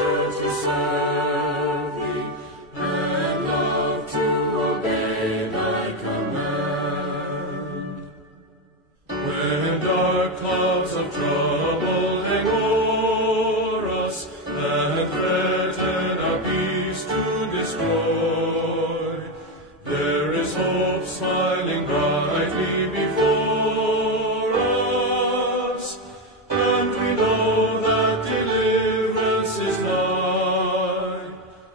pleasure to serve thee, and love to obey thy command. When dark clouds of trouble hang o'er us, and threaten our peace to destroy, there is hope smiling brightly before us, and we know that deliverance is nigh.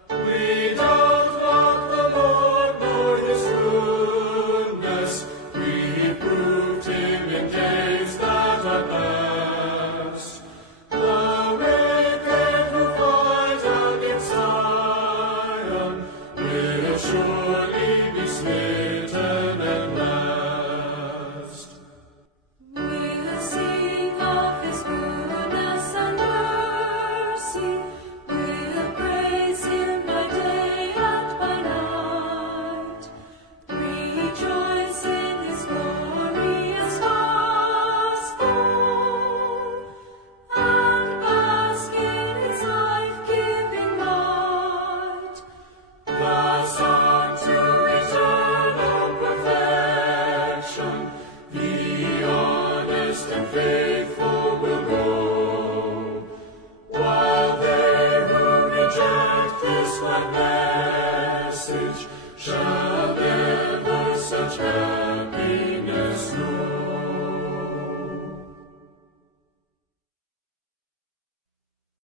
We doubt not the Lord nor his goodness, we proved him in days that are past. The wicked who fight against Zion will surely be smitten at last. We'll sing of his goodness and mercy, we'll praise him by day and by night. Rejoice in his glorious gospel, and bask in its life-giving light. The song to eternal perfection, the honest and faithful will go, while they who reject this glad message shall never such happiness know.